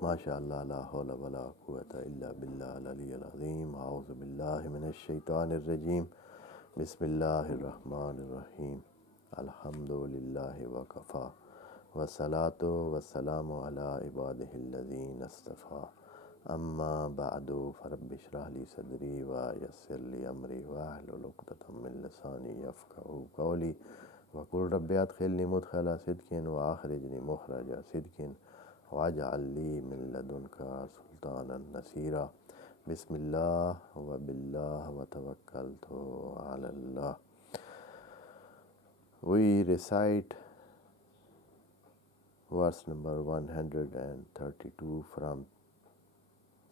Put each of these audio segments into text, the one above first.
MashaAllah, la hawla wa la quwwata illa billah al-aliyyil azim. A'udhu billahi minash shaitanir rajim. Bismillahir rahmanir rahim. Alhamdulillahi wa kafa. Wa salatu wa salamu ala ibadihi alladhina astafa. Amma ba'du, farabbi shrah li sadri wa yassir li amri wa ahlul 'uqdatam min lisani yafqahu qawli. Wa qul rabbi adkhilni mudkhala sidqin wa akhrijni mukhraja sidqin. وَاجْعَلْ لِي مِنْ لَدُنْكَ سُلْطَانًا نَصِيرًا. Bismillah wa billah wa tawakkaltu ala Allah. We recite verse number 132 from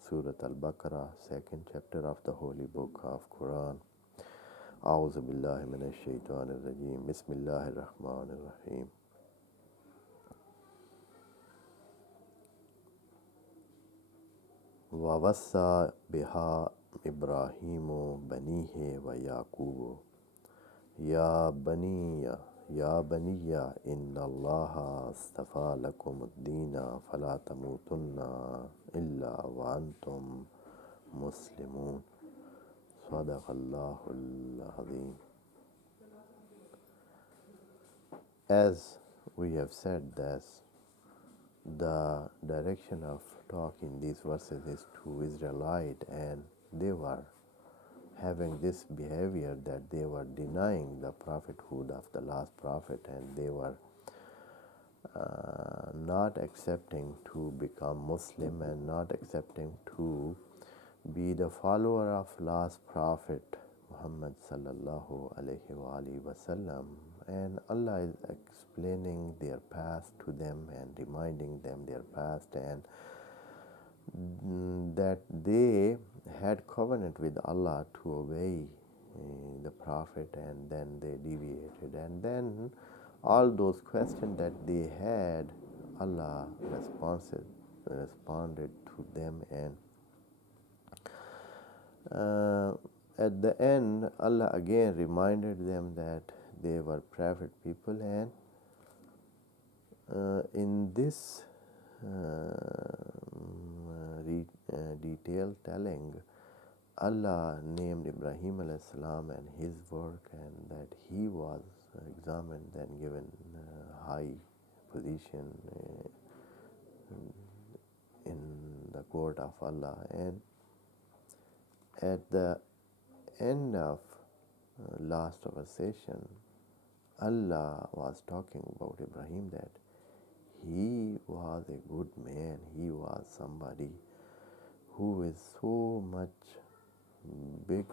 Surah Al-Baqarah, second chapter of the Holy Book of Quran. A'udhu billahi minash shaitanir rajim. Bismillahir rahmanir rahim. وَوَصَّى بِهَا إِبْرَاهِيمُ بَنِيهِ وَيَعْقُوبُ يَا بَنِيَّ إِنَّ اللَّهَ اصْطَفَى لَكُمُ الدِّينَ فَلَا تَمُوتُنَّ إِلَّا وَأَنْتُمْ مُسْلِمُونَ. صدق الله العظيم. As we have said, that the direction of talk in these verses is to Israelite, and they were having this behavior that they were denying the prophethood of the last prophet, and they were not accepting to become Muslim and not accepting to be the follower of last prophet Muhammad sallallahu alaihi wasallam. And Allah is explaining their past to them and reminding them their past, and that they had covenant with Allah to obey the prophet, and then they deviated, and then all those questions that they had, Allah responded to them, and at the end Allah again reminded them that they were private people, and in this detailed telling, Allah named Ibrahim alayhi salam and his work, and that he was examined and given high position in the court of Allah. And at the end of last of a session, Allah was talking about Ibrahim, that he was a good man, he was somebody who is so much big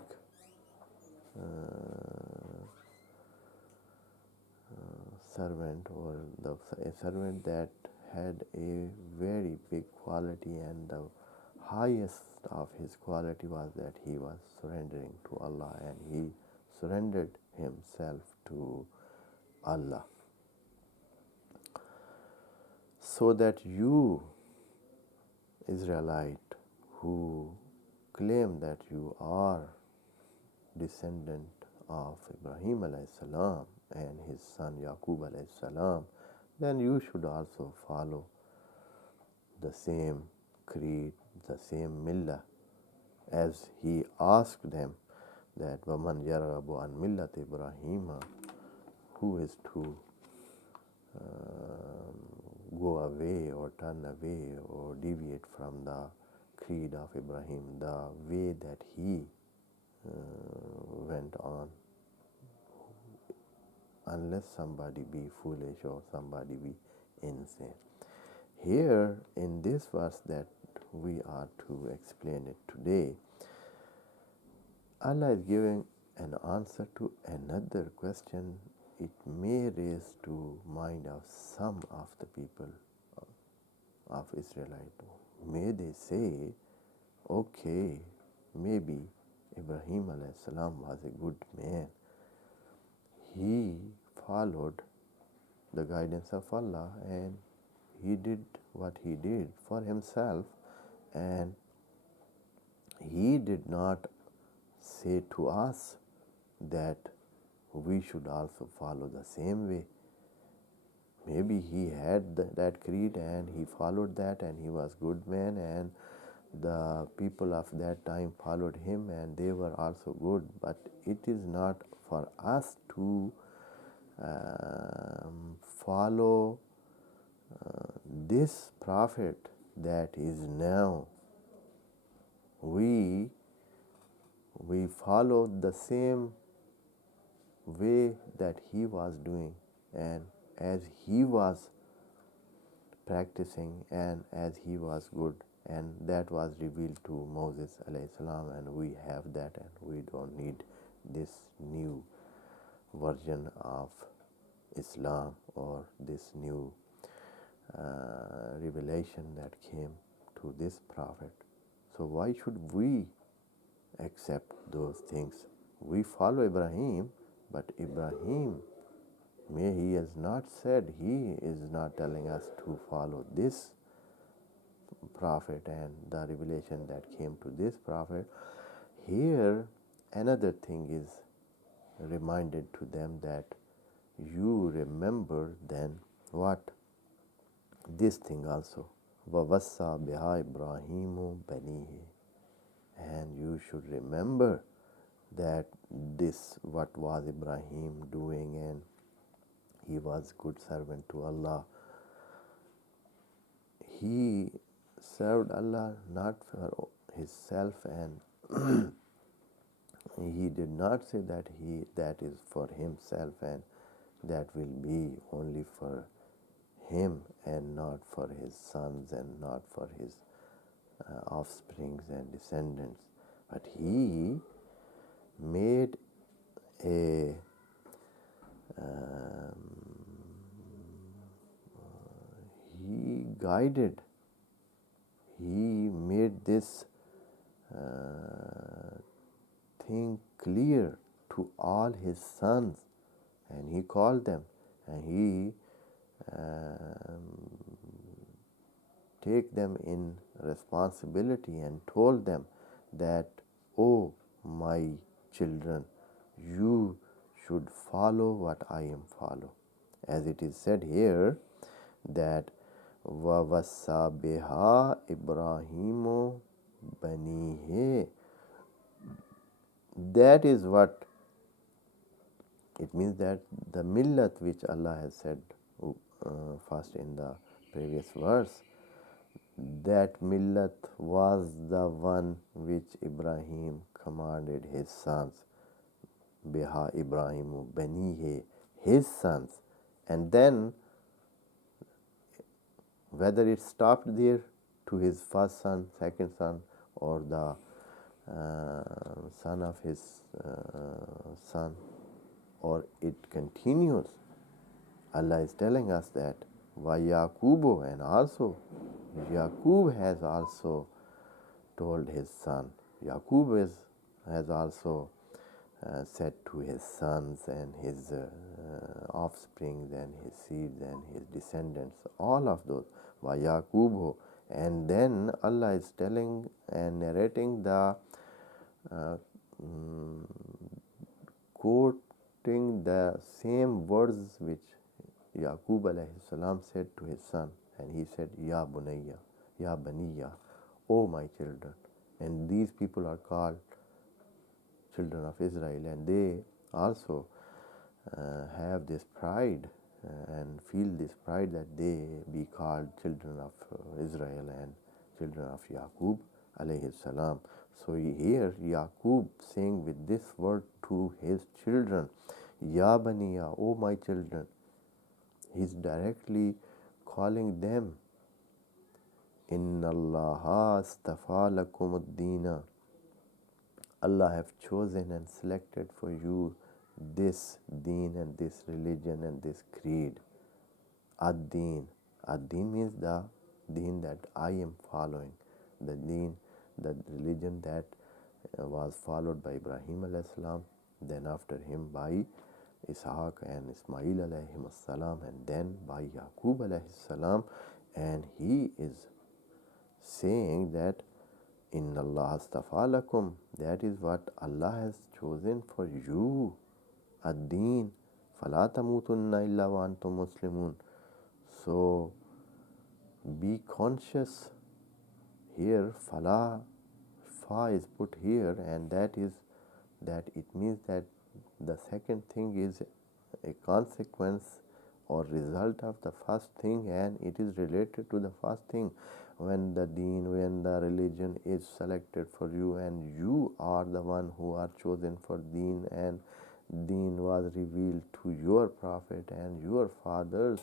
servant, or a servant that had a very big quality, and the highest of his quality was that he was surrendering to Allah, and he surrendered himself to Allah. So that you, Israelite, who claim that you are descendant of Ibrahim alayhi salam and his son Yaqub alayhi salam, then you should also follow the same creed, the same millah, as he asked them that وَمَنْ يَرْغَبُ عَنْ مِلَّةِ إِبْرَاهِيمَ, who is to go away or turn away or deviate from the creed of Ibrahim, the way that he went on, unless somebody be foolish or somebody be insane. Here in this verse that we are to explain it today, Allah is giving an answer to another question it may raise to mind of some of the people of Israelite. May they say, okay, maybe Ibrahim alayhi salam was a good man. He followed the guidance of Allah, and he did what he did for himself, and he did not say to us that we should also follow the same way. Maybe he had that creed and he followed that and he was good man, and the people of that time followed him and they were also good. But it is not for us to follow this prophet that is now. We follow the same way that he was doing, and as he was practicing and as he was good, and that was revealed to Moses alayhi salam, and we have that, and we don't need this new version of Islam or this new revelation that came to this prophet. So why should we accept those things? We follow Ibrahim, but Ibrahim, may he has not said, he is not telling us to follow this prophet and the revelation that came to this prophet. Here another thing is reminded to them, that you remember then what? This thing also. وَوَصَّى بِهَا إِبْرَاهِيمُ بَنِيهِ. And you should remember that this what was Ibrahim doing, and he was good servant to Allah. He served Allah not for himself, and he did not say that that is for himself and that will be only for him and not for his sons and not for his offsprings and descendants. But he made a he guided, he made this thing clear to all his sons, and he called them, and he take them in responsibility and told them that, oh my children, you should follow what I am follow. As it is said here, that وَوَصَّى بِهَا إِبْرَاهِيمُ بَنِيهِ. That is what it means, that the millat which Allah has said first in the previous verse, that millat was the one which Ibrahim commanded his sons. Biha Ibrahimu Banihi, his sons. And then whether it stopped there to his first son, second son, or the son of his son, or it continues, Allah is telling us that wa Yaqubu, and also Yaqub has also told his son. Yaqub has also said to his sons and his offsprings and his seeds and his descendants, all of those, wa Yaqubu. And then Allah is telling and narrating the quoting the same words which Yaqub alayhi salam said to his son, and he said, Ya Bunayya, Ya Baniya, O my children. And these people are called children of Israel, and they also have this pride and feel this pride that they be called children of Israel and children of Yaqub alayhi salam. So here Yaqub saying with this word to his children, Ya Baniya, O my children, he's directly calling them, Inna Allah astafa lakum ad-deena. Allah have chosen and selected for you this deen and this religion and this creed. Ad-deen. Ad-deen means the deen that I am following. The deen, the religion that was followed by Ibrahim alayhi salam, then after him by Ishaq and Ismail alayhi salam, and then by Yaqub alayhi salam. And he is saying that Inna Allah astafa lakum, that is what Allah has chosen for you. Ad-deen, fala tamutunna illa wa antum muslimun. So be conscious here. Fala, fa is put here, and that is that it means that the second thing is a consequence or result of the first thing, and it is related to the first thing. When the deen, when the religion is selected for you, and you are the one who are chosen for deen, and deen was revealed to your prophet and your fathers,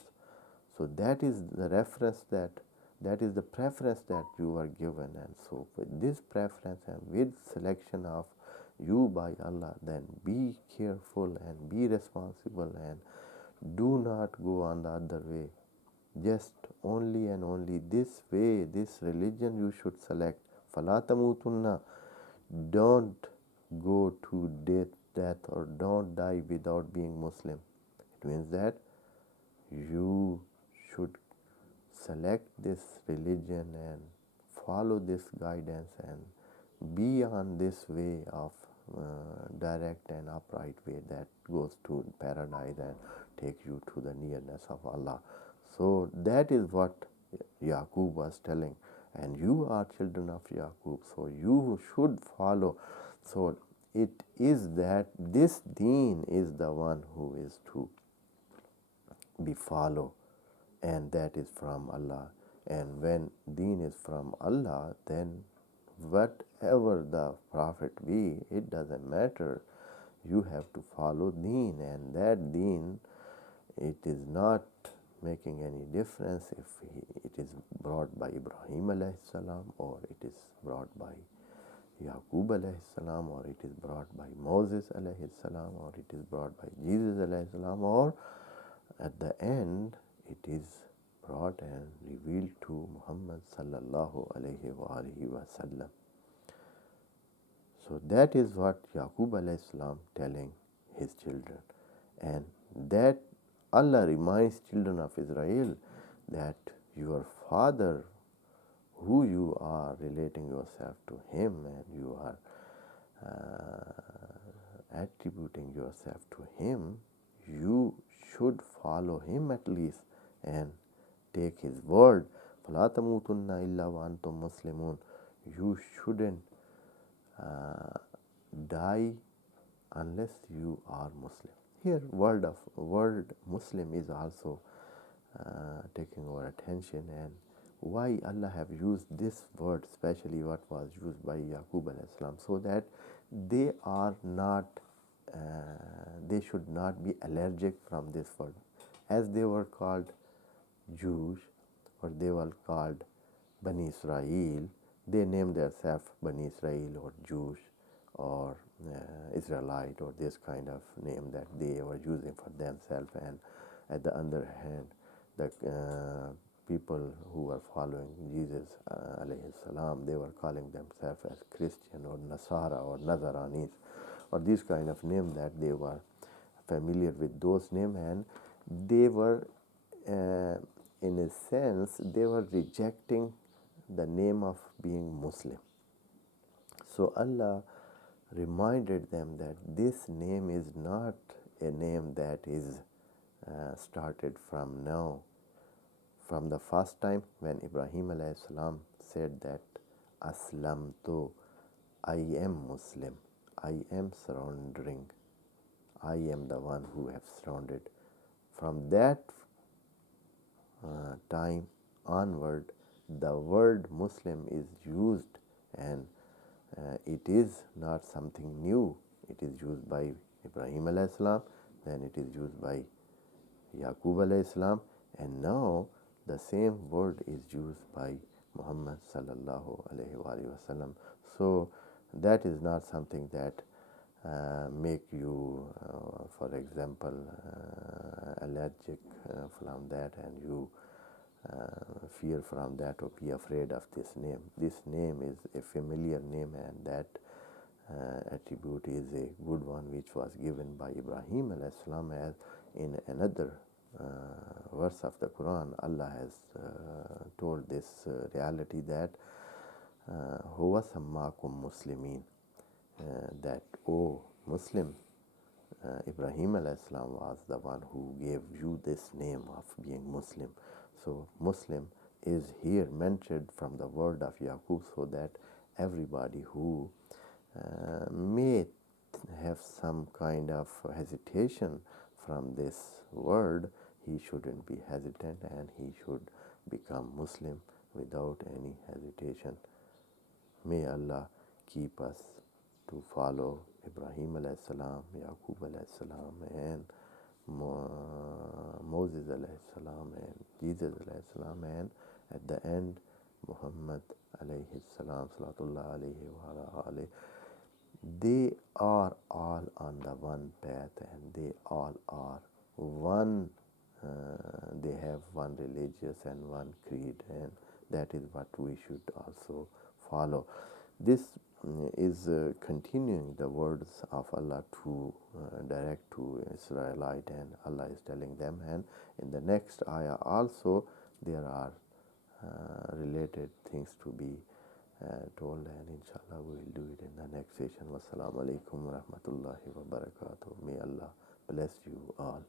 so that is the reference, that is the preference that you are given. And so with this preference and with selection of you by Allah, then be careful and be responsible, and do not go on the other way. Just only and only this way, this religion you should select. Fala tamutunna, don't go to death, or don't die without being Muslim. It means that you should select this religion and follow this guidance and be on this way of direct and upright way that goes to paradise and take you to the nearness of Allah. So that is what Yaqub was telling, and you are children of Yaqub, so you should follow. So it is that this deen is the one who is to be followed, and that is from Allah. And when deen is from Allah, then whatever the prophet be, it doesn't matter. You have to follow deen, and that deen, it is not making any difference if it is brought by Ibrahim alayhi salam, or it is brought by Yaqub alayhi salam, or it is brought by Moses alayhi salam, or it is brought by Jesus alayhi salam, or at the end it is brought and revealed to Muhammad sallallahu alayhi wa alihi wa sallam. So that is what Yaqub alayhi salam telling his children, and that Allah reminds children of Israel that your father, who you are relating yourself to him, and you are attributing yourself to him, you should follow him at least and take his word. فَلَا تَمُوتُنَّ إِلَّا وَأَنْتُمْ مُسْلِمُونَ. You shouldn't die unless you are Muslim. Here word Muslim is also taking our attention, and why Allah have used this word, especially what was used by Yaqub alayhi salam, so that they are not they should not be allergic from this word. As they were called Jews, or they were called Bani Israel, they named themselves Bani Israel or Jews or Israelite, or this kind of name that they were using for themselves. And at the other hand, the people who were following Jesus alayhi salam, they were calling themselves as Christian or Nasara or Nazaranis, or this kind of name, that they were familiar with those names, and they were in a sense they were rejecting the name of being Muslim. So Allah reminded them that this name is not a name that is started from now. From the first time when Ibrahim alayhi salam said that Aslamtu, I am Muslim, I am surrendering, I am the one who have surrendered. From that time onward, the word Muslim is used, and it is not something new. It is used by Ibrahim alayhi salam, then it is used by Yaqub alayhi salam, and now the same word is used by Muhammad sallallahu alayhi wa sallam. So that is not something that make you, for example, allergic from that, and you fear from that or be afraid of this name. This name is a familiar name, and that attribute is a good one which was given by Ibrahim alayhi salam, as in another verse of the Quran Allah has told this reality that huwa sammakum muslimin, that O Muslim, Ibrahim alayhi salam was the one who gave you this name of being Muslim. So Muslim is here mentioned from the word of Yaqub, so that everybody who may have some kind of hesitation from this word, he shouldn't be hesitant and he should become Muslim without any hesitation. May Allah keep us to follow Ibrahim alayhi salam, Yaqub alayhi salam, and Moses alayhi salam, and Jesus alayhi salam, and at the end Muhammad alayhi salam, salatullah alayhi wa ala alayhi. They are all on the one path, and they all are one. They have one religious and one creed, and that is what we should also follow. This is continuing the words of Allah to direct to Israelite, and Allah is telling them, and in the next ayah also there are related things to be told, and inshallah we will do it in the next session. Wassalamu alaikum wa rahmatullahi wa barakatuh. May Allah bless you all.